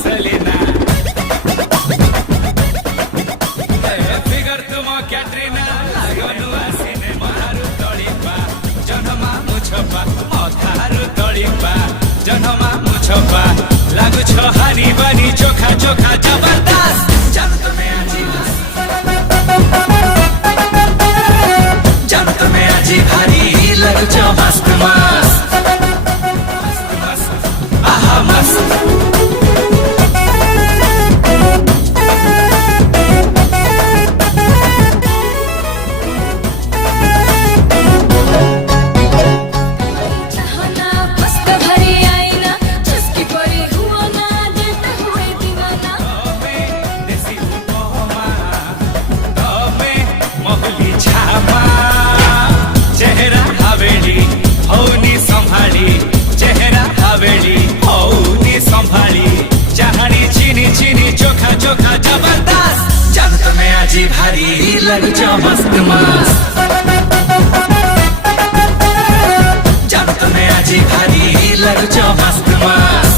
Selina figure तुम Katrina लागनुआ cinema हारु तळिपा जन्मा मुछपा मथारु तळिपा जन्मा मुछपा लागु छ हानी बानी चोखा चोखा जबरदस्त जब तुम्हें आजी जब तुम्हें आजी भारी लागु छ मस्त मस्त आहा मस्त चेहरा हवेली हौनी संभाली चेहरा हवेली हौनी संभाली चाहनी चीनी चीनी चोखा चोखा जबरदस्त जब तुम्हें आजी भारी लग जाओ मस्त मस्त जब तुम्हें आजी भारी लग जाओ मस्त मस्त